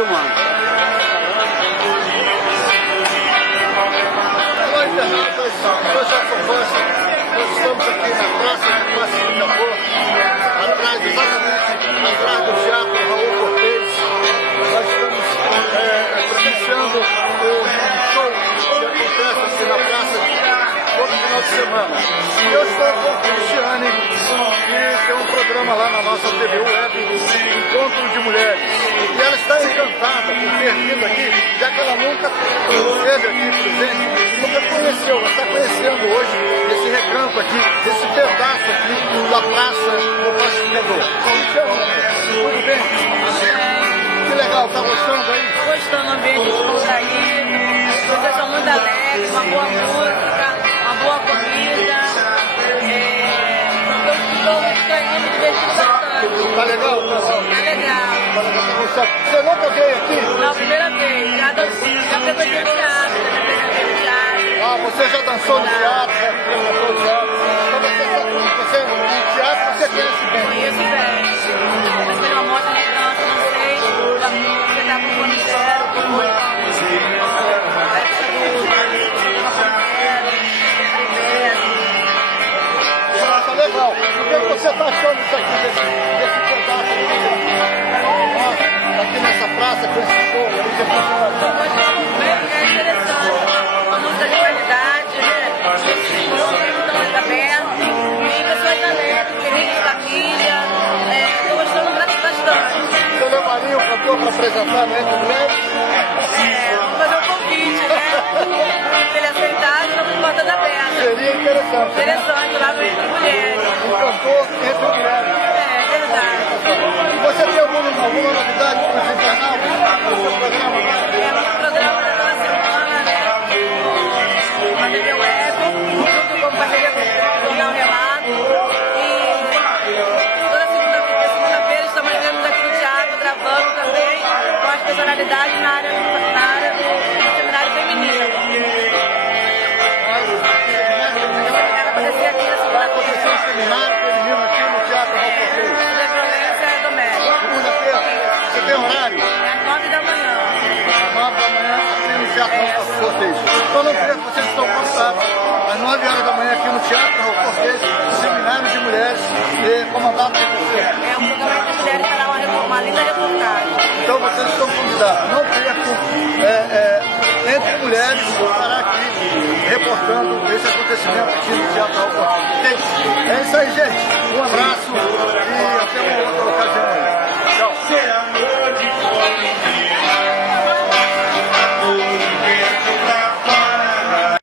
filmando. Olá, internautas, eu já converso. Nós estamos aqui na Praça de Pacífica Boa, atrás, exatamente atrás do Teatro Raul Cortez. Nós estamos presenciando um show que acontece aqui na praça todo final de semana. Eu estou com a Cristiane, que tem um programa lá na nossa TV Web, Encontro de Mulheres. E ela está encantada por ter vindo aqui, já que ela nunca esteve aqui presente, nunca conheceu. Ela está conhecendo hoje esse recanto aqui, esse pedaço aqui da Praça do Pacificador. Tudo bem? Que legal, tá gostando aí? Gostando do ambiente de tudo aí, vocês são muito alegres, uma boa música, uma boa comida. Eu estou estranhando, me divertindo bastante. Tá legal? Tá legal. Tá gostando? Você nunca veio aqui? Não, primeira vez. Já pegou de teatro, já apresentei no teatro. Ah, você já dançou no teatro, já dançou no teatro. Então no teatro você conhece bem. Conheço bem. Mas foi uma moto de dança, não sei. Você tá com fone zero, Tá legal. O que você está achando disso aqui, desse pedaço aqui nessa praça, com esse show? Estou gostando bem, é interessante. Uma música de qualidade, né? Estão aberto, e pessoas alegres, felizes, família. Estou gostando bastante. Você levaria o cantor para apresentar no Entre Mulheres? Vamos fazer um convite, né? Se ele aceitar, estamos de portas abertas. Seria interessante. Interessante, lá no Entre Mulheres. Um cantor Entre Mulheres. É verdade. E você tem alguma novidade para os internautas? No seu programa? No programa da toda semana, né? Na TV Web, junto com parceria com o Jornal Relato. E toda segunda-feira estamos vendo aqui no teatro, gravando também com as personalidades na área do seminário feminino. Vai acontecer aqui na Vai acontecer um segunda-feira. seminário feminino aqui no Teatro Raul Cortez. De violência doméstica. Segunda-feira. Você tem horário? Às 9 da manhã. Às 9 da manhã aqui no Teatro Raul Cortez. Então não perca, vocês estão convidados às 9 horas da manhã aqui no Teatro Raul Cortez, Seminário de Mulheres, comandado por você. É um programa de mulheres para uma linda reportagem. Então vocês estão convidados. Não percam Entre Mulheres estará aqui reportando esse acontecimento aqui no Teatro Raul Cortez. É isso aí, gente. Um abraço e até uma outra ocasião.